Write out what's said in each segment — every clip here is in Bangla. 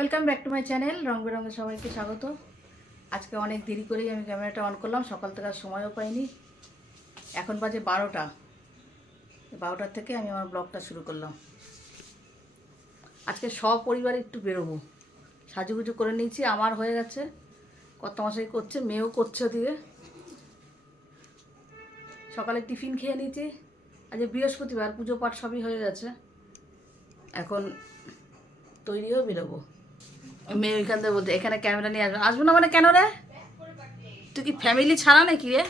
Welcome back to my channel রং বেরঙের সবাইকে স্বাগত। আজকে অনেক দেরি করেই আমি ক্যামেরাটা অন করলাম, সকাল থেকে সময়ও পাইনি। এখন বাজে বারোটা। বারোটার থেকে আমি আমার ব্লগটা শুরু করলাম। আজকে সপরিবারে একটু বেরোবো। সাজুগুজু করে নিয়েছি, আমার হয়ে গেছে। কত মশাই করছে, মেয়েও করছে দিয়ে সকালে টিফিন খেয়ে নিয়েছি। আজ বৃহস্পতিবার, পুজো পাঠ সবই হয়ে গেছে। এখন তৈরিও বেরোবো। মেয়ে ওইখান থেকে বলতে এখানে ক্যামেরা নিয়ে আসব। আসব না মানে কেন রে? তুই কি ফ্যামিলি ছাড়া নাকি রে?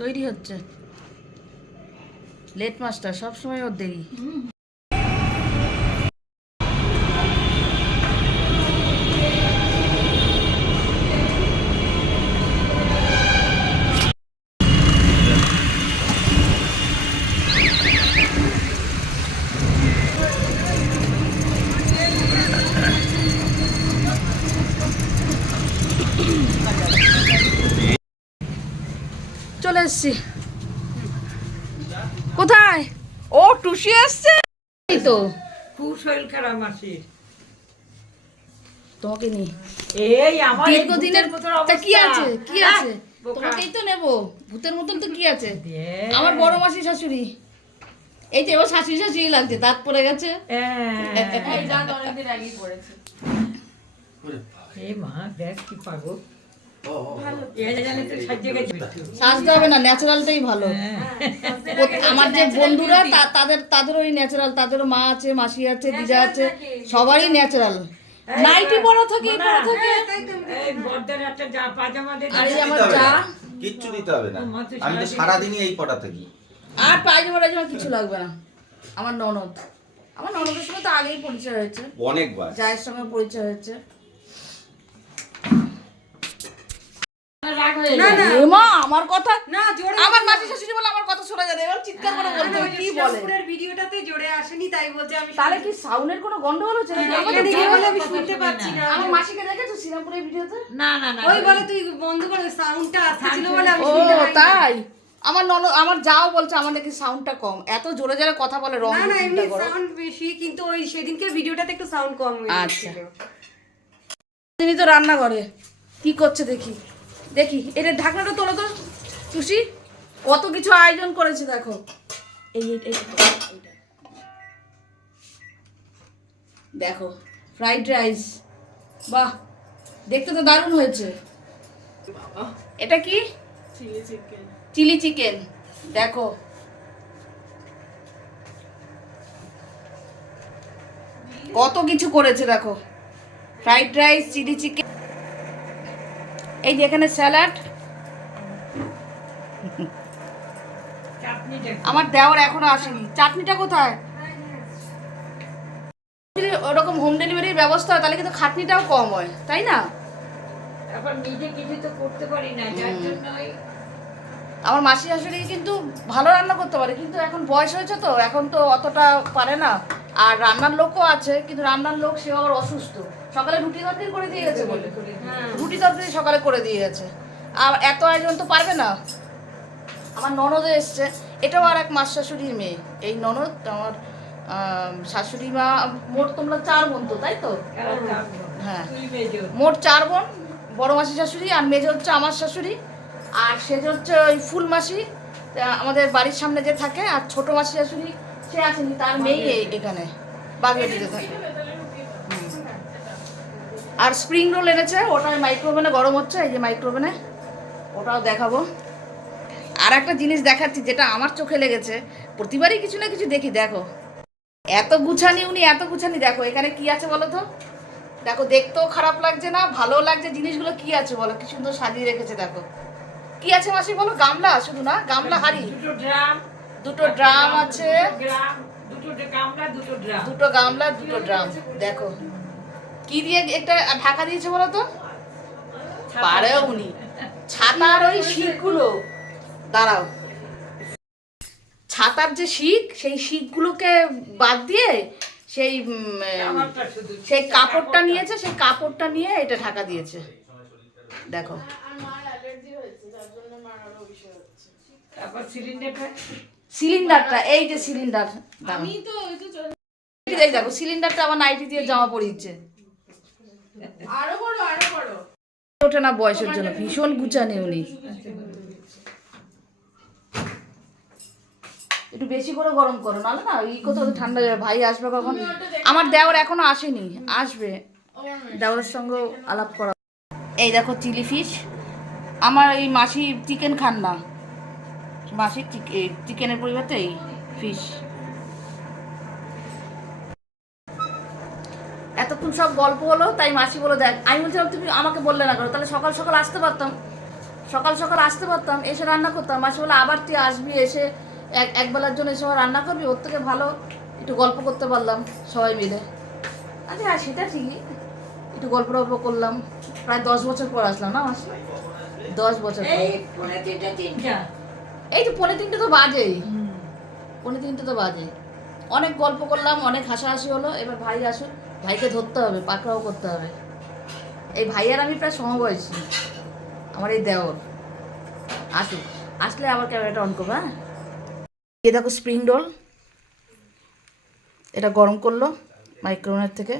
তৈরি হচ্ছে। লেট মাস্টার সবসময় ওর দেরি। এসছি কোথায়? ও টুসি আসছে। এই তো। খুব শরীর খারাপ মাসির তোমাকে নি এই আমার দীর্ঘদিনের তা কি আছে? কি আছে? তোমাকেই তো নেব। ভূতের মতন তো কি আছে। আমার বড় মাসি শাশুড়ি। এই তো এবার শাশুড়ি শাশুড়ি লাগছে। দাঁত পড়ে গেছে। হ্যাঁ। দাঁত অনেকদিন আগেই পড়েছে। এই মা দেখ কি পাগো সাজতে হবে না ন্যাচারালটাই ভালো। হ্যাঁ। আমার যে বন্ধুরা তাদের তাদেরও ওই ন্যাচারাল তাদেরও মা আছে মাসি আছে দিদা আছে সবারই ন্যাচারাল। নাইটি পরা থাকে পরা থাকে। আর এই আমার না। কিচ্ছু দিতে হবে না। আমি তো সারাদিন- সারাদিনই এই পড়া থাকি। আর পায়জামা টাইজামা কিছু লাগবে না। আমার ননদ। আমার ননদের সঙ্গে তো আগেই পরিচয় হয়েছে। অনেকবার। জায়ের সঙ্গে পরিচয় হয়েছে। মা আমার কথা না জোরে আমার মাসি শাশুড়ি বলে আমার কথা শোনা যায় এবার চিৎকার করে বলতে হবে কি বলে? ভিডিওটাতে জোরে আসেনি তাই বলছে আমি তাহলে কি সাউন্ডের কোনো গন্ডগোল হচ্ছে? নাকি? আমার আমি শুনতে পাচ্ছি না মাসিকে দেখেছ শ্রীরামপুরের ভিডিওতে? না না না ওই বলে তুই বন্ধ করে সাউন্ডটা আসছিল বলে আমি তাই? আমার নন আমার যাও বলছে আমার নাকি সাউন্ডটা কম। এত জোরে জোরে কথা বলে রং না না এমনি সাউন্ড বেশি কিন্তু ওই সেদিনকে ভিডিওটাতে একটু সাউন্ড কম আচ্ছা। তিনি তো রান্না করে কি করছে দেখি। দেখি এটা ঢাকনাটা তোলো তো খুশি কত কিছু আয়োজন করেছে দেখো। এই। দেখো ফ্রাইড রাইস বাহ দেখতে তো দারুণ হয়েছে। এটা কি? চিলি চিকেন দেখো। কত কিছু করেছে দেখো। ফ্রাইড রাইস চিলি চিকেন এই যে এখানে স্যালাড। আমার দেওয়ার এখনও আসেনি। চাটনিটা কোথায়? ওরকম হোম ডেলিভারির ব্যবস্থা হয় তাহলে কিন্তু খাটনিটাও কম হয় তাই না? নিজে কিছু তো করতে পারি না যার আমার মাসি শাশুড়ি কিন্তু ভালো রান্না করতে পারে কিন্তু এখন বয়স হয়েছে তো এখন তো অতটা পারে না। আর রান্নার লোকও আছে কিন্তু রান্নার লোক সেও আবার অসুস্থ। সকালে রুটি তরকারি করে দিয়ে গেছে বলে। রুটি তরকারি সকালে করে দিয়ে গেছে। আর এত আয়োজন তো পারবে না? আমার ননদে এসছে। এটাও আর এক মাস শাশুড়ির মেয়ে। এই ননদ আমার শাশুড়ি মা মোট তোমরা চার বোন তো তাই তো? হ্যাঁ। মোট চার বোন বড় মাসি শাশুড়ি আর মেজ হচ্ছে আমার শাশুড়ি। আর সেজ হচ্ছে ওই ফুল মাসি আমাদের বাড়ির সামনে যে থাকে আর ছোট মাসি শাশুড়ি সে আসেনি তার মেয়ে এখানে। বাগেটিতে থাকে। আর স্প্রিং রোল এনেছে ওটা মাইক্রোওভেনে গরম হচ্ছে এই যে মাইক্রোওভেনে ওটাও দেখাবো। আর একটা জিনিস দেখাচ্ছি যেটা আমার চোখে লেগেছে প্রতিবারই কিছু না কিছু দেখি দেখো। এত গুছানি উনি এত গুছানি দেখো এখানে কি আছে বলো তো? দেখো দেখতেও খারাপ লাগছে না ভালো লাগছে জিনিসগুলো কি আছে বলো? কি সুন্দর সাজিয়ে রেখেছে দেখো। কি আছে মাসি বলো? গামলা শুধু না গামলা হাড়ি। দুটো ড্রাম। দুটো ড্রাম আছে। দুটো গামলা দুটো ড্রাম। দুটো গামলা দুটো ড্রাম দেখো। কি দিয়ে একটা ঢাকা দিয়েছে বলো তো? পারে উনি। ছাতার ওই শিকগুলো। দাঁড়াও। ছাতার যে শিখ সেই শিকগুলোকে বাদ দিয়ে সেই সেই কাপড়টা। নিয়েছে সেই কাপড়টা নিয়ে এটা ঢাকা দিয়েছে। দেখো। সিলিন্ডারটা সিলিন্ডারটা এই যে সিলিন্ডার। দেখো সিলিন্ডারটা আবার নাইটি দিয়ে জামা পরিয়েছে। ওঠে না বয়সের জন্য ভীষণ গুছানে উনি। একটু বেশি করে গরম করো নাহলে না এই কোথাও ঠান্ডা যাবে। ভাই আসবে কখন? আমার দেওর এখনও আসেনি আসবে। দেওরের সঙ্গেও আলাপ করা। এই দেখো চিলি ফিশ। আমার এই মাসি চিকেন খান না। মাসি চিকেনের পরিবর্তে এই ফিশ। এতক্ষণ সব গল্প হলো তাই মাসি বলে দেখ আমি বলছিলাম তুমি আমাকে বললে না করো তাহলে সকাল সকাল আসতে পারতাম। সকাল সকাল আসতে পারতাম এসে রান্না করতাম। মাসি বলে আবার তুই আসবি এসে এক একবেলার জন্য এসে রান্না করবি ওর থেকে ভালো একটু গল্প করতে পারলাম সবাই মিলে। আচ্ছা হ্যাঁ সেটা ঠিকই। একটু গল্প টল্প করলাম। প্রায় দশ বছর পর আসলাম না মাসি? দশ বছর এই তো পৌনে তিনটে তো বাজেই। পৌনে তিনটে তো বাজে অনেক গল্প করলাম অনেক হাসাহাসি হলো। এবার ভাই আসুন ভাইকে ধরতে হবে পাকড়াও করতে হবে। এই ভাইয়ের আমি প্রায় সমবয়সী আমার এই দেওর। আসুক আসলে আবার ক্যামেরাটা অন করব হ্যাঁ? এ দেখো স্প্রিং রোল এটা গরম করল মাইক্রোওভেনের থেকে।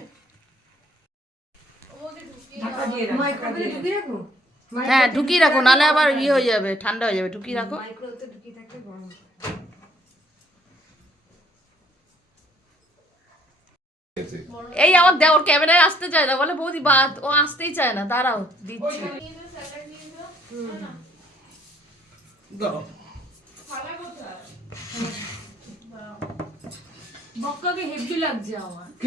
হ্যাঁ ঢুকিয়ে রাখো নাহলে আবার ইয়ে হয়ে যাবে ঠান্ডা হয়ে যাবে ঢুকিয়ে রাখো মাইক্রোতে ঢুকিয়ে থাকলে গরম এই আমার দেওর ক্যামেরায় আসতে চায় না বলে বৌদি বাদ ও আসতেই চায় না দাঁড়াও দিচ্ছি। আমার।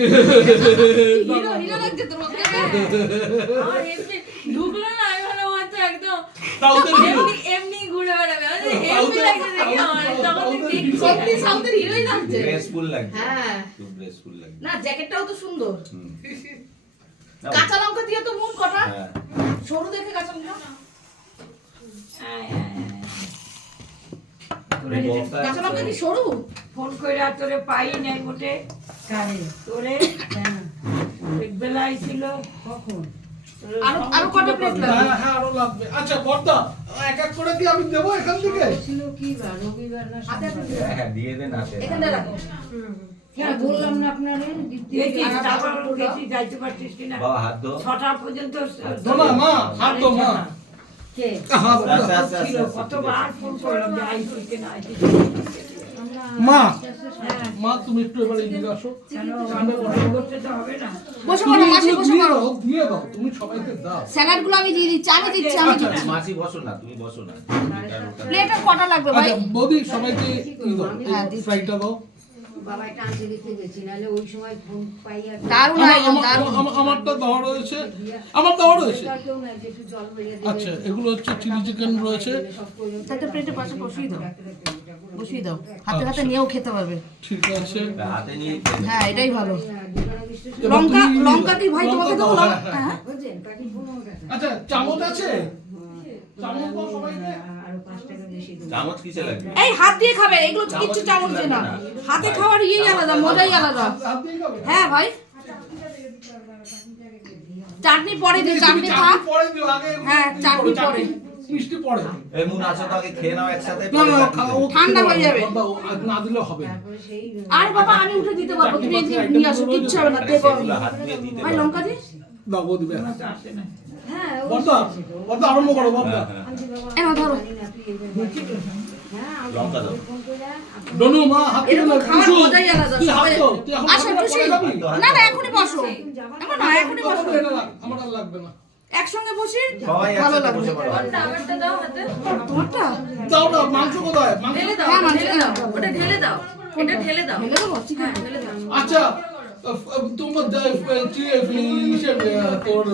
এমনি ঘুরে বেড়াবে। হেভি লাগছে দেখি আমার তখন তো সাউথের হিরোই লাগছে। লাগছে। হ্যাঁ। না জ্যাকেটটাও তো সুন্দর। কাঁচা লঙ্কা দিয়ে তো মন কটা। হ্যাঁ। সরু দেখে কাঁচা লঙ্কা। আয়, আয়, আয়। তোরে এই নিজে বক্তা কাঁচা লঙ্কা কি সরু? ফোন করে আর তোরে পাই নাই তোরে? বেলা কখন? আরও আরও কটা প্লেট লাগবে? হ্যাঁ হ্যাঁ আরও লাগবে। আচ্ছা বর্দা এক এক করে কি আমি দেবো এখান থেকে। হ্যাঁ, হ্যাঁ, দিয়ে দেন আসে এখানটা রাখো। বললাম না আপনারে যাইতে পারছিস কিনা? বাবা হাত ধো। ছটা পর্যন্ত মা, হাত ধো, মা। কে? হাত আস্তে আস্তে আস্তে ছিল আস্তে। কতবার ফোন করলাম যে আইসিস কিনা? আইসিস মা মা তুমি একটু এবার এদিকে আসো। তো বসে পড়ো মাসি বসে পড়ো। দিয়ে দাও তুমি সবাইকে দাও। স্যালাডগুলো আমি দিয়ে দিচ্ছি আমি দিচ্ছি আমি দিচ্ছি। মাসি বসো না তুমি বসো না। এটার কটা লাগবে ভাই? আচ্ছা বৌদি সবাইকে দাও হ্যাঁ, ফ্রাইটা দাও। গেছি নাহলে ওই সময় পাই আর দারুণ দারুণ। আমার- দেওয়া রয়েছে আমার দেওয়া রয়েছে। আচ্ছা এগুলো হচ্ছে চিলি চিকেন রয়েছে। সব করে পাশে বসিয়ে দাও। বসিয়ে দাও। হাতে হাতে নিয়েও খেতে পারবে। ঠিক আছে। হাতে নিয়ে হ্যাঁ এটাই ভালো। এবার লঙ্কা লঙ্কা কি? ভাই তোমাকে হ্যাঁ, হ্যাঁ। আচ্ছা চামচ আছে? চামচ দাও সবাইকে আরও পাঁচ টাকা বেশি দেবো চামচ কিসে লাগবে? এই হাত দিয়ে খাবে এগুলো কিচ্ছু চামচ দিয়ে না। হাতে খাওয়ার ইয়েই আলাদা মজাই আলাদা। হ্যাঁ ভাই। চাটনি পরে দিও চাটনি চাটনি থাক হ্যাঁ, চাটনি পরে। মিষ্টি পরে এই মুন আসো তো খেয়ে নাও একসাথে না না খাও, ঠান্ডা হয়ে যাবে। না হবে আর বাবা আমি উঠে দিতে পারব তুমি এদিকে নিয়ে আসো কিচ্ছু হবে না দেবো ভাই লঙ্কা দাও হ্যাঁ বর্দা বর্দা আরম্ভ করো বর্দা। হ্যাঁ, হ্যাঁ। আমি যে বাবা এ নাও ধরো। না হ্যাঁ দাও। ডনু মা হাত দিয়ে এরকম খাওয়ার মজাই আলাদা। তুই হাত সবাই তুই এখন আসো টুসি না না এখনই বসো। এমন না এখনই কথা বসো। আমার আর লাগবে না। একসঙ্গে বসি? ভালো লাগবে। দাও তোমারটা দাও না মাংস কোথায়? মাংস হ্যাঁ মানছি ওটা ঢেলে দাও। এটা ঢেলে দাও। ঢেলে দেবো চিকেন ঢেলে দাও। আচ্ছা তোমার তোর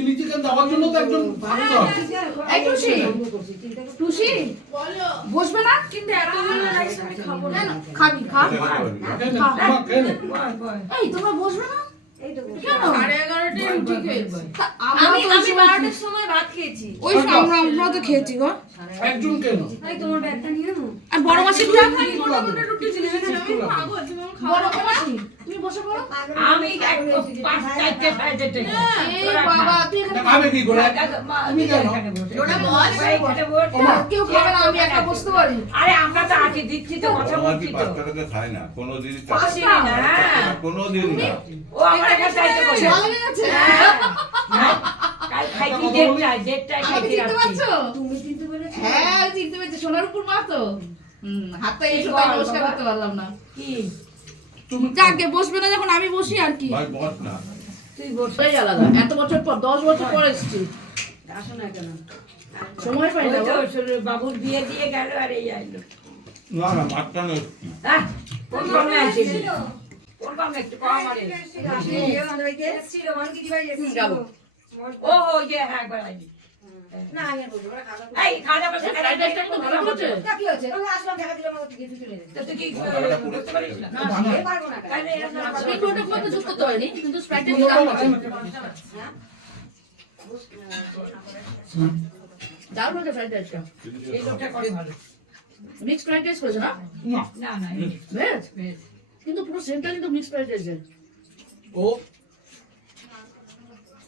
চিলি চিকেন দেওয়ার জন্য তো একজন ভালো এই টুসি টুসি বসবে না? কিন্তু আমি খাব না। খাবি খা। এই তোমরা বসবে না? আমি বারোটার সময় ভাত খেয়েছি। ওই আমরা তো খেয়েছি গো। একজন কেন এই তোমার ব্যাগটা নিয়ে নাও। আর বড় মাসিটা রুটি ছিল আমি পাগল ছিল আমি বড় মাসি তুমি বসে পড়ো। আমি এক পাঁচ এই বাবা তুই খাবে কি করে তুমি কেন? বস। বস কেউ খাবে না আমি একা বসতে পারি। আরে আমরা তো আছি দিচ্ছি তো কথা বলছি তো। পাঁচটা টাকা খায় না? কোনো দিন পাঁচটা? না কোনো দিন না ও আমার কাছে চাইতে বলে ভালো খাইছি দেড়টায় দেড়টায় আমাকে খাইছি চিনতে রাত্রি পারছ তুমি চিনতে পেরেছ হ্যাঁ চিনতে পেরেছি সোনার উপর মা তো হুম, হাতটা এই সময় নমস্কার করতে পারলাম না কি তুমি যাকে বসবে না যখন আমি বসি আর কি ভাই বস না তুই বস আলাদা এত বছর পর দশ বছর পর এসেছি আসো না কেন সময় পাই না বাবুর বিয়ে দিয়ে গেল আর এই আইলো না না মাত্রা নেই হ্যাঁ কোন কমে আছে কোন কমে একটু আরে কি ভাই এসেছিল যাব। ও ও যে হ্যাঁ একবার আইনি না আমি বলব ওরা খাওয়া এই খাওয়া দাওয়া এই fried একটু ভালো করেছে। তা কি হচ্ছে? আমি আসলাম দেখা দিলাম আমাকে কিছু চলে যেতে তো তুই কি মশলাটা পুরো বুঝতে পারিস না? না, পারব না। তাহলে এই টোটা পুরো যোগ করতে হয়নি কিন্তু স্প্রাইট দাম বলো, আছে দারুণ হয়েছে ফ্রাইড রাইসটা এই লোকটা করে ভালো। মিক্স ফ্রাইড রাইস করেছে না? না না না ভেজ কিন্তু পুরো সেমটা কিন্তু মিক্স ফ্রাইড রাইসের ও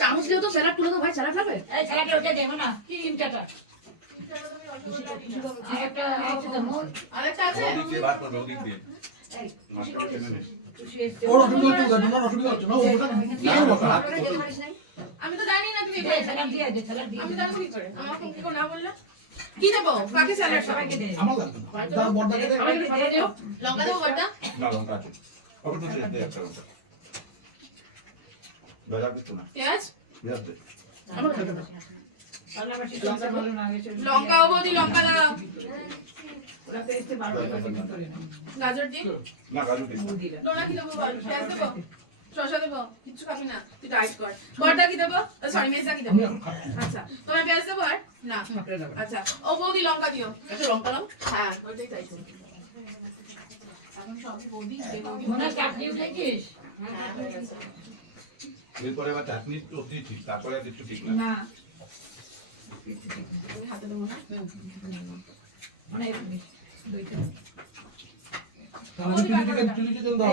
চামচ দিয়ে তো স্যালাড তুলে তো ভাই স্যালাড এই ওটা দেবো না। কি চিন্তাটা আরেকটা আছে বার করবে ওদিক দিয়ে। ওর অসুবিধা হচ্ছে তোমার অসুবিধা হচ্ছে না ওটা আমি তো জানি না তুমি স্যালাড দিয়ে দে, স্যালাড দিয়ে আমি দে। কি করে আমাকে কি না বললে। কি দেবো? কাকে স্যালাড সবাইকে দে। আমার লাগবে না। দিও লঙ্কা দেবো না, লঙ্কা আছে। ওকে তো দে একটা লঙ্কা। কিছু না, পেঁয়াজ ভেজা দে। লঙ্কা না গাজর ডোনা কি দেবো পেঁয়াজ দেবো? শসা দেবো? কিচ্ছু খাবি না তুই ডায়েট কর। বড়টা কি দেবো? সরি কি দেবো? আচ্ছা তোমার পেঁয়াজ দেবো আর? না। আচ্ছা ও বৌদি লঙ্কা দিও। একটু লঙ্কা দাও। হ্যাঁ ওইটাই চাইছো এখন সবই বৌদি বৌদি মনে চাটনি উঠেছিস? এরপরে আবার চাটনি অবধি ঠিক, তারপরে আর কিছু ঠিক না। না। হাতে দেবো না? মানে দুইটা। না, না।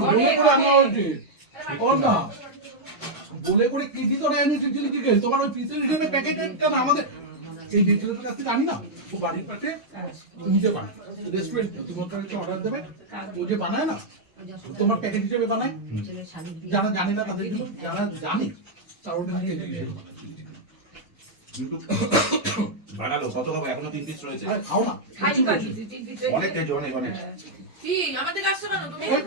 বলে করে আনা হয়েছে ওর না। বলে করে কি দিত না চিলি চিকেন? তোমার ওই পিসের হিসেবে প্যাকেটে কেন আমাদের এই ডিটেলসের কাছ থেকে আনি না? ও বাড়ির পাশে নিজে বানায় রেস্টুরেন্ট তোমার কাছে অর্ডার দেবে। ও যে বানায় না তোমার প্যাকেট হিসেবে বানায় যারা জানে না তাদের জন্য যারা জানে তার ওটা হিসেবে বানায়। কিন্তু বানালো, কত খাব? এখনও তিন piece রয়েছে। খাও না পিস অনেক খেয়েছি, অনেক, অনেক। কি আমাদের আসছো কেন তুমি? হ্যাঁ,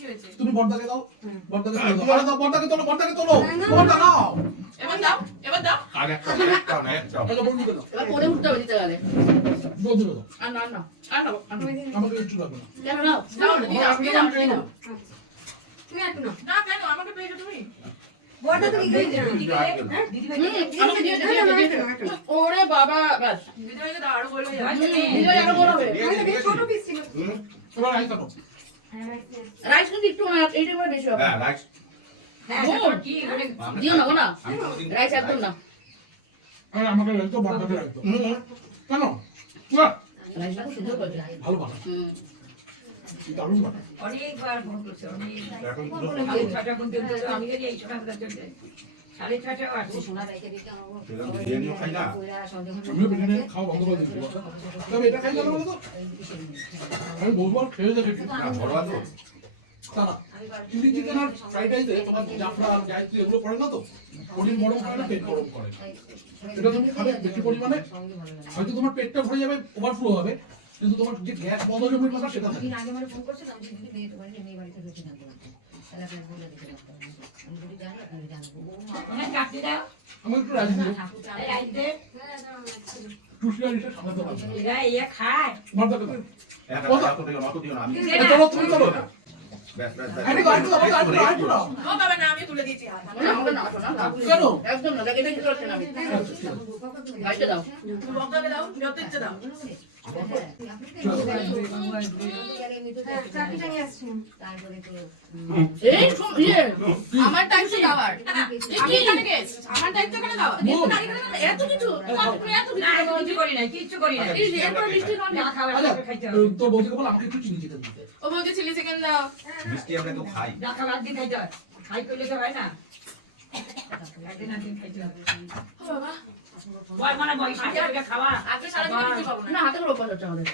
হয়ে। তুমি বর্দাকে দাও বর্দাকে তোলো দাও বর্দাকে তোলো বর্দাকে তোলো বর্দা নাও এবার দাও, এবার দাও। আচ্ছা। ওরে বাবা রাইস কিন্তু একটু এইটা করে বেশি হবে হ্যাঁ। হ্যাঁ মানে দিও না না রাইস একদম না আরে আমাকে রাখতো বর্দাকে রাখতো। কেন? ভালো দারুণ অনেকবার ফোন করছে অনেক। আমি এই বহুবার খেয়ে দেখেছি। চিলি চিকেন আর ফ্রাইড রাইসে তোমার জাফরান গায়ত্রী এগুলো পড়ে না তো? শরীর গরম করে না পেট গরম করে এটা তুমি খাবে বেশি পরিমাণে। হয়তো তোমার পেটটা ভরে যাবে ওভারফ্লো হবে। কিন্তু তোমার যে গ্যাস বন্ধ জমির কথা সেটা থাকে। দিন আগে মানে ফোন করছিলাম যে দিদি মেয়ে তোমার মেয়ে বাড়িতে রয়েছে জানতে তাহলে আপনাকে বলে দিতে পারতাম। আমি যদি জানি আপনাকে জানব। মা। হ্যাঁ দাও? আমার একটু রাজি দিও ঠাকুরটা এই টুসি আর এটা সামলাতে পারবে এরা ইয়ে খায়। তোমার দাও দাও। কত? দিও না, অত দিও না, আমি চলো তুমি চলো একদম না আমি গাইতে দাও। তো আমার তো দাওয়ার আমার টাইম তো এখানে এত কিছু কিছু করি না কিচ্ছু করি না মিষ্টি তোর বৌদিকে বল আমাকে একটু চিনি দিতে ও বলছে চিলি চিকেন দাও মিষ্টি আমরা কেউ খাই না খাওয়া একদিন খাইতে খাই করলে তো হয় না একদিন একদিন খাইতে হবে বাবা। মানে বয় সাথে করে খাওয়া। আজকে সারাদিন কিছু খাব না। না হাতে করে অভ্যাস হচ্ছে আমাদের।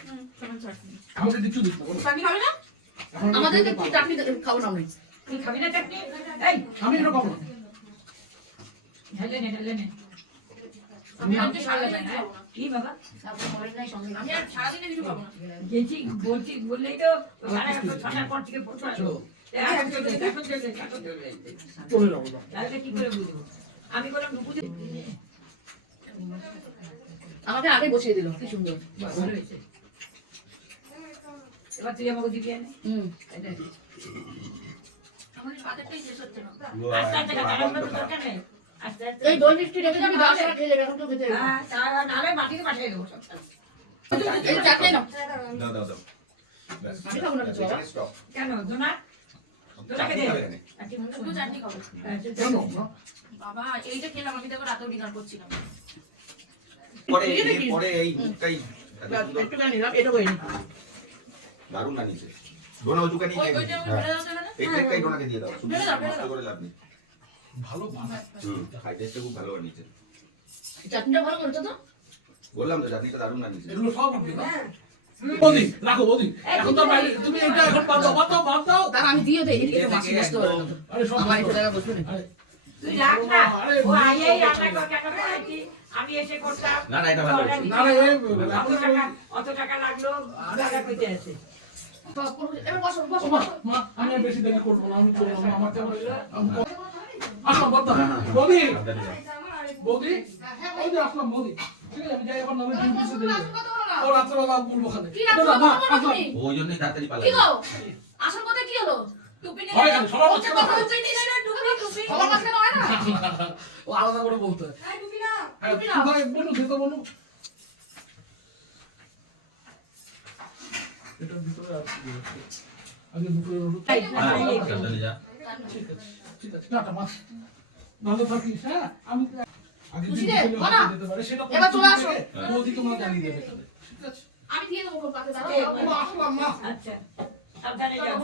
আমাকে কিছু দিতে বলো চাটনি খাবে না আমি খাব না চাটনি? খাব না ঢেলে নে ঢেলে নে। বললাম আমাকে আগে বসিয়ে দিল কি সুন্দর এবার তুই আমাকে দিবি হুম এই দই মিষ্টি রেখে যাবি দাও সারা খেয়ে যাবে এখন তো খেতে হবে। হ্যাঁ, তা- নাহলে মাটিতে পাঠিয়ে দেবো সব। এই চাটনি নাও দাও, দাও, দাও। আমি খাব না কিছু, বাবা। এখানে stop। কেন দোনা তোরাকে দে খাবে এখানে। একটি শুধু চাটনি খাব হ্যাঁ। বাবা এই যে খেলাম আমি দেখো রাতেও ডিনার করছিলাম পরে এই পরে এই মুখটাই সুন্দর। দারুণ বানিয়েছে ডোনা ওটুকা নিয়ে এই প্লেটটাই ডোনাকে দিয়ে দাও। দাও। করে লাভ নেই। ভালো বানায় হুম টেস্টটা খুব ভালো বানিয়েছে। চাটনিটা ভালো করেছ তো? বললাম তো চাটনিটা দারুণ বানিয়েছে এগুলো সব উঠবে না বৌদি রাখো বৌদি। এখন তো বাইরে তুমি এটা এখন বাদ দাও বাদ দাও বাদ দাও তার আমি দিয়ে দেই এদিকে এদিকে মাছ বসতে পারে আরে সব আমার বসবে না আরে তুই রাখ না। ও আইয়েই রান্না কর কেন করাইছি আমি এসে করতাম। না না এটা ভালো না না অত টাকা অত টাকা লাগল টাকা কইতে আছে। এবার বসো বসো মা, বসো। মা, আমি বেশি দেরি করব না আমি চলে যাব আমার আসলাম বদ্দা বৌদি সাবধানে যাও। বৌদি বৌদি আসলাম বৌদি। ঠিক আছে আমি যাই এবার নামে ডিম পিসে দেবো ও রাত্রেবেলা বলব খানে কি রাখছো? না, না, বলব না আসলাম। তুমি? ওই জন্যই তাড়াতাড়ি পালাম আসল কথা কি হলো? হয় হয় আলাদা করে বলতে। হয় এই টুপি না হ্যাঁ, এটার ভিতরে আছে? আগে দুপুরে হ্যাঁ, ঠিক আছে ঠিক আছে টাটা মা ভালো থাকিস হ্যাঁ? আমি আগে। যেতে পারে সেটা এবার চলে আসো। বৌদি তোমার জানিয়ে দেবে। ঠিক আছে। আমি দিয়ে দেবো কাছে দাঁড়াও। আসলাম মা। আচ্ছা। সাবধানে যাও।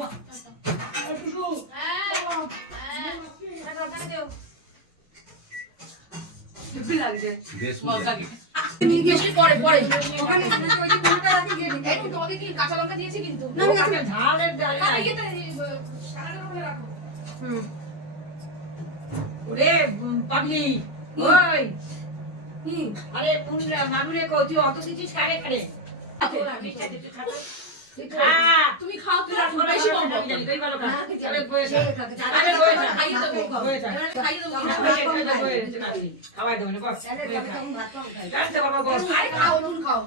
রাখো। আরে পুনরা মানুরে তুই অত দিছিস কারে কারে তুমি খাও আর বেশি কম। খাওয়াই দেবো না বস খাও, খাও।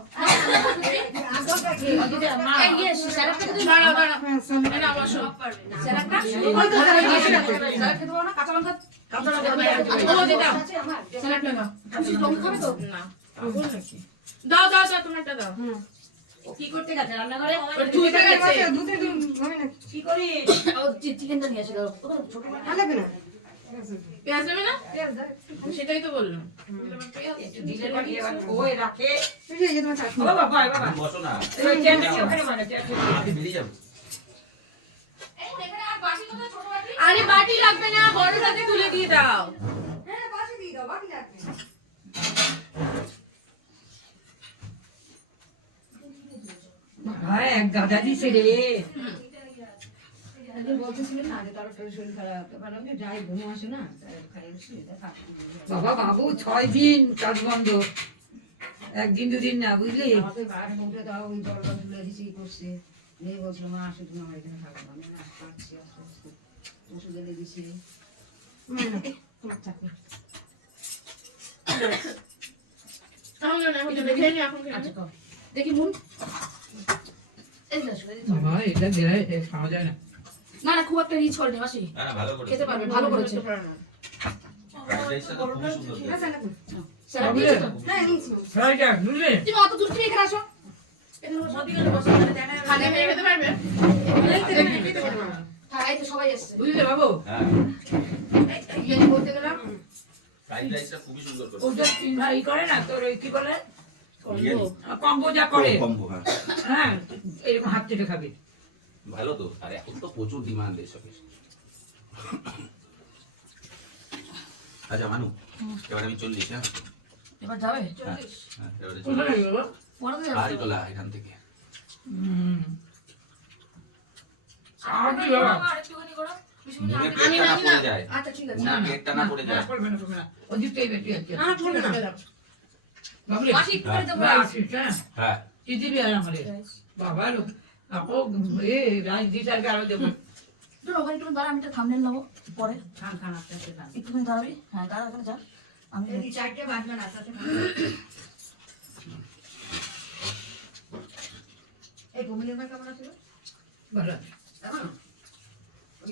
কাঁচা লঙ্কা? কাঁচা লঙ্কা দাও দাও দাও তোমার দাও কি করতে গেছে? রান্নাঘরে? ওর ধুইতে গেছে। কি করি? ও, চিকেনটা নিয়ে আসি, দাঁড়াও। কোথায় ছোট মাছ? পেঁয়াজ দেবে না? সেটাই তো বললাম আরে বাটি লাগবে না বড় হাতে তুলে দিয়ে দাও। হ্যাঁ এক গাদা দিছে রে একদিন বলতেছিলেন না যে তার শরীর খারাপ তো ভাবলাম যে যাই ঘুমো আসে না খাই এসেছি, তা থাকি। বাবা বাবু ছয় দিন কাজ বন্ধ। একদিন দুদিন না বুঝলি। দেখি মুন। বাবা এটা দেয় খাওয়া যায় না। না না খুব একটা রিচ করেনি মাসি। খেতে পারবে ভালো করেছে। তো? হ্যাঁ তুমি অত দূর থেকে এখানে আসো। হ্যাঁ এই তো সবাই এসছে। বুঝলে বাবু? হ্যাঁ। খুবই সুন্দর ওটা ভাই করে না তোর ওই কি বলে? কম্বো। যা করে। কম্বো হ্যাঁ। হ্যাঁ এরকম হাত চেটে খাবি। ভালো তো আর এখন তো প্রচুর ডিমান্ড এসবের আচ্ছা মানু এবার আমি চল্লিশ হ্যাঁ? এবার যাবে হ্যাঁ, হ্যাঁ, চল্লিশ। বাড়ি যাবে তোলা এখান থেকে। আচ্ছা ঠিক আছে।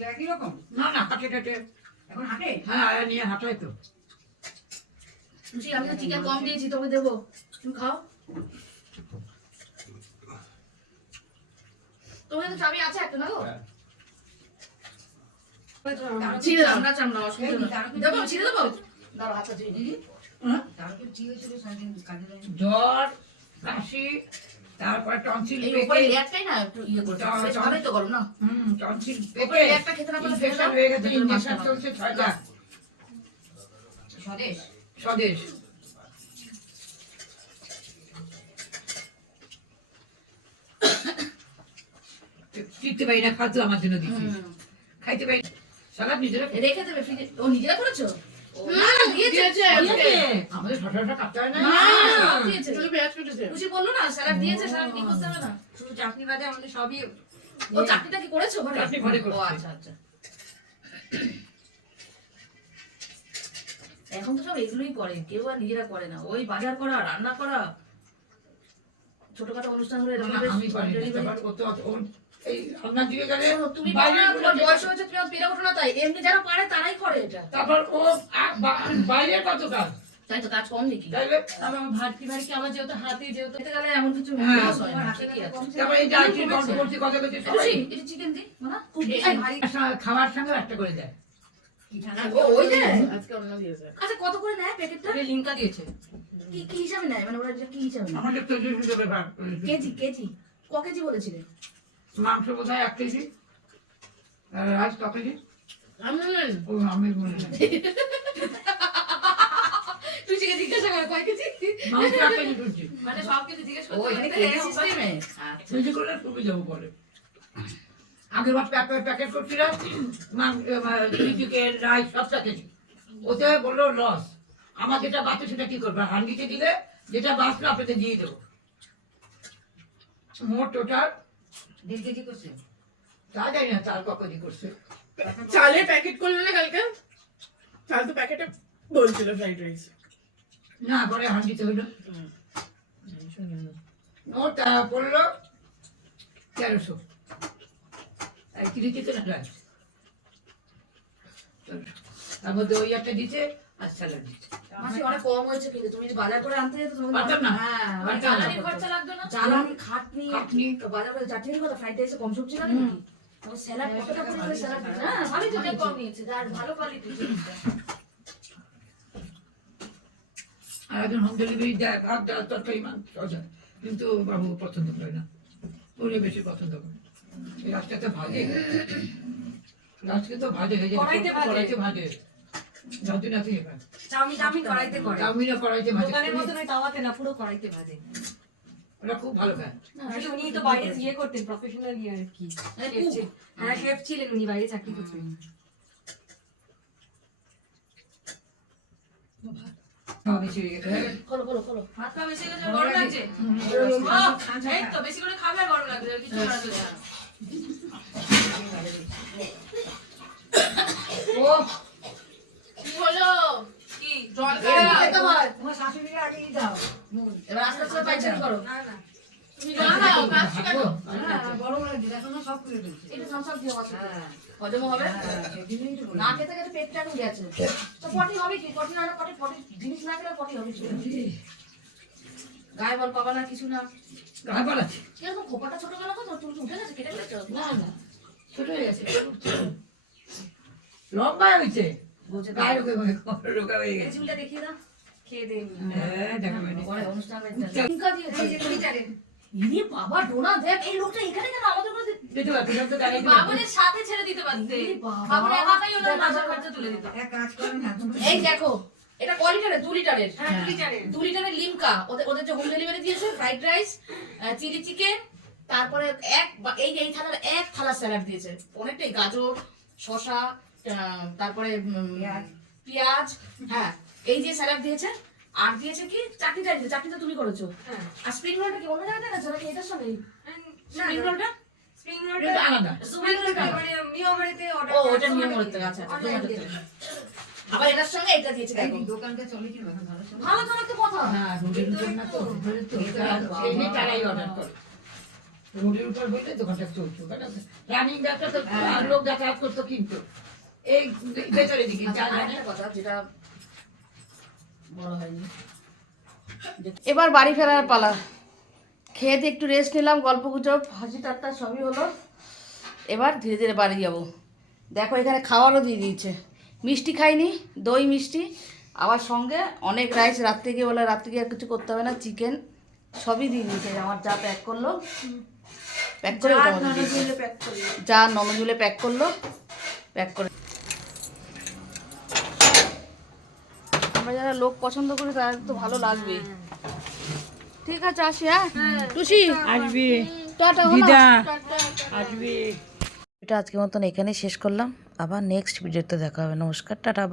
একই রকম না না হাঁটে হাঁটে এখন হাঁটে হ্যাঁ নিয়ে হাঁটাই তো লুচি আমি তো চিকেন কম দিয়েছি তোকে দেবো। তুমি খাও। তোমার তো চাবি আছে একটা না গো? হ্যাঁ। না চামড়া অসুবিধা দেবো ছিঁড়ে দেবো? দাঁড়া হাতটা হ্যাঁ? কাজে যায়নি জ্বর কাশি তারপরে টনসিল এই লেয়ারটাই না একটু ইয়ে করে দাও, দাও। তো গরম না। হুম টনসিল উপরে লেয়ারটা খেতে না পারলে ইনফেকশন হয়ে গেছে ভেতরে ইঞ্জেকশন মাছটা চলছে স্বদেশ। স্বদেশ। চিনতে পারি না খাদ্য আমার জন্য দিচ্ছি। খাইতে পারি সালাদ নিজেরা রেখে দেবে ও নিজেরা করেছ। আমাদের শশা শশা কাটতে হয় না। না, দিয়েছে। শুধু পেঁয়াজ কেটেছে। লুচি বলল না স্যালাড দিয়েছে স্যালাড কি করতে হবে না। শুধু চাটনি বাদে আমাদের সবই ও চাটনিটা কি করেছ ঘরে? চাটনি ঘরে ও আচ্ছা আচ্ছা। এখন তো সব এগুলোই করে কেউ আর নিজেরা করে না। ওই বাজার করা রান্না করা ছোটখাটো অনুষ্ঠান হলে এরকম না, বেশ আমি পারি না delivery- তারপর ও তো- ওর এই রান্নার দিকে গেলে তুমি বাইরে পারো না, তোমারগুলো বয়স হয়েছে তুমি পেরে ওঠো না তাই। এমনি যারা পারে তারাই করে এটা। তারপর ও আ- কত কাজ? তাই তো কাজ কম নাকি আমার ভাটকি ভাটকি আমার যেহেতু হাতে যেহেতু খেতে গেলে এমন কিছু হ্যাঁ। হয় না, ঠিকই আছে। তারপর এই ডাইটির গল্প করছি কথা বলছি একটু সবাই। চি- একটু চিকেন দি মানা খুব ভারী খাওয়ার সঙ্গে একটা করে দেয়। আচ্ছা কত করে নেয় প্যাকেটটা? লিঙ্কা দিয়েছে। কি কি হিসাবে নেয়? মানে ওরা কি হিসাবে আমাদের তো হিসেবে করে। KG KG. ক কেজি বলেছিলে? মাংস বোধ হয় এক কেজি। রাইস ক কেজি? আমি বলি তুই জিজ্ঞাসা করে কয় কেজি? মানে সব কিছু জিজ্ঞেস করতে এখানে কেজি সিস্টেমে কেজি করলে তুমি যাব পরে। আগের বার প্যাকেট করছিলাম চিকেন রাইস সব প্যাকেট ওতে বলল লস আমার যেটা বাঁচে সেটা কি করবে? হান্ডিতে দিলে যেটা বাঁচলো আপনাকে দিয়ে দেবো। মোট টোটাল দেড় কেজি করছে। তা জানি না তার কখনই করছে। চালের প্যাকেট করলে না কালকে? চাল তো প্যাকেটে বলছিল ফ্রাইড রাইস না পরে হান্ডিতে হইল। মোট পড়ল তেরোশো। আর চিলি চিকেন আর তার মধ্যে ওই একটা দিচ্ছে আর স্যালাড দিচ্ছে মাসি অনেক কম হয়েছে কিন্তু তুমি বাজার করে আনতে যেত তুমি পারতাম না। হ্যাঁ পারতাম না। জ্বালানির খরচা লাগতো না? জ্বালানি খাটনি খাটনি। বাজার করে চাটনির কথা ফ্রাইড রাইসে কম সবজি লাগে নাকি? তারপর স্যালাড কতটা পরিমাণে স্যালাড হ্যাঁ ভালোই তো কম নিয়েছে যার ভালো কোয়ালিটি আর একজন হোম ডেলিভারি দেয় ভাত ডাল তরকারি মাংস কিন্তু বাবু পছন্দ করে না। ওরে বেশি পছন্দ করে। এই রাস্তাতে ভাজে রাজকে তো ভাজে এই যে কড়াইতে ভাজে। কড়াইতে ভাজে যতদিন আছে এখানে চাউমিন চাউমিন কড়াইতে করে। চাউমিনও কড়াইতে ভাজে দোকানের মতন ওই তাওয়াতে না পুরো কড়াইতে ভাজে ওরা খুব ভালো খায়। উনি তো বাইরে ইয়ে করতেন প্রফেশনাল ইয়ে আর কি। মানে Chef cook? ছিলেন। হ্যাঁ শেফ ছিলেন উনি বাইরে চাকরি করতেন। বেশি গেছে। খোলো খোলো খোলো। ভাত খাওয়া বেশি গেছে গরম লাগছে? এই তো বেশি করে খাবে গরম কিছু করো লাগছে না হ্যাঁ। হজম হবে। হ্যাঁ। সেদিনই না খেতে খেতে পেটটা এখন গেছে। তো পটি হবে কি? পটি না পটি পটি জিনিস না খেলে পটি হবে গায়ে বল পাবা না কিছু না। গায়ে পালাচ্ছে কীরকম খোপাটা ছোট তো চুল উঠে গেছে কেটে ফেলেছো না না ছোট হয়ে গেছে লম্বা হয়েছে গায়ে রোগে রোগা হয়ে গেছে। চুলটা দেখিয়ে দাও। খেয়ে দেন দেখা পরে অনুষ্ঠান হয়েছে। টিকা দিয়েছে। এই যে টুইটারে ইরে বাবা ডোনা দেখ। এই লোকটা এখানে কেন? আমাদের মধ্যে দিতে পারতো সব তো দাঁড়িয়ে বাবুনের সাথে ছেড়ে দিতে পারতে। বাবুন একা একাই ওনার মাথার খরচা তুলে দিত। এক কাজ করো না। এই দেখো এটা ক লিটারের? দু লিটারের। হ্যাঁ টুইটারে দু লিটারের লিমকা। ওদের ওদের যে হোম ডেলিভারি দিয়েছে ফ্রাইড রাইস চিলি চিকেন তারপরে এক এই এই থালার এক থালা স্যালাড দিয়েছে। অনেকটাই গাজর শশা তারপরে পেঁয়াজ। হ্যাঁ এই যে স্যালাড দিয়েছে আর দিয়েছে কি? চাটনিটা দিয়েছে চাটনিটা তুমি করেছ। হ্যাঁ। আর স্প্রিং রোলটা কি অন্য জায়গায় দেখাচ্ছে নাকি এটার সঙ্গে স্প্রিং রোলটা আলাদা। মানে ও ওটা নিয়ে মনে আচ্ছা তোমাদের থেকে। আবার এটার সঙ্গে এটা দিয়েছে দেখো। দোকানটা চলে কি ভালো ভালো চলে? ভালো তো কথা। হ্যাঁ উপর না তো এমনি তারাই অর্ডার করে। রোডের উপর দোকানটা রানিং ব্যবসা তো লোক যাতায়াত করতো কিন্তু। এই ভেতরের দিকে আচ্ছা, কথা যেটা বড় হয়নি। এবার বাড়ি ফেরার পালা। খেয়ে দিয়ে একটু রেস্ট নিলাম গল্প গুজব হাসি ঠাট্টা সবই হলো। এবার ধীরে ধীরে বাড়ি যাব। দেখো এখানে খাওয়ারও দিয়ে দিয়েছে। মিষ্টি খাইনি দই মিষ্টি আবার সঙ্গে অনেক রাইস রাত্রে গিয়ে বলে রাত্রে গিয়ে আর কিছু করতে হবে না চিকেন সবই দিয়ে দিয়েছে। আমার যা প্যাক করল প্যাক করে যা ননজুলে প্যাক করল। প্যাক করে আমরা যারা লোক পছন্দ করি তাদের তো ভালো লাগবে ঠিক আছে আসি হ্যাঁ? টুসি? আসবি। টাটা দিদা। আসবি। এটা আজকের মতন এখানেই শেষ করলাম। আবার নেক্সট ভিডিওতে দেখা হবে। নমস্কার টাটা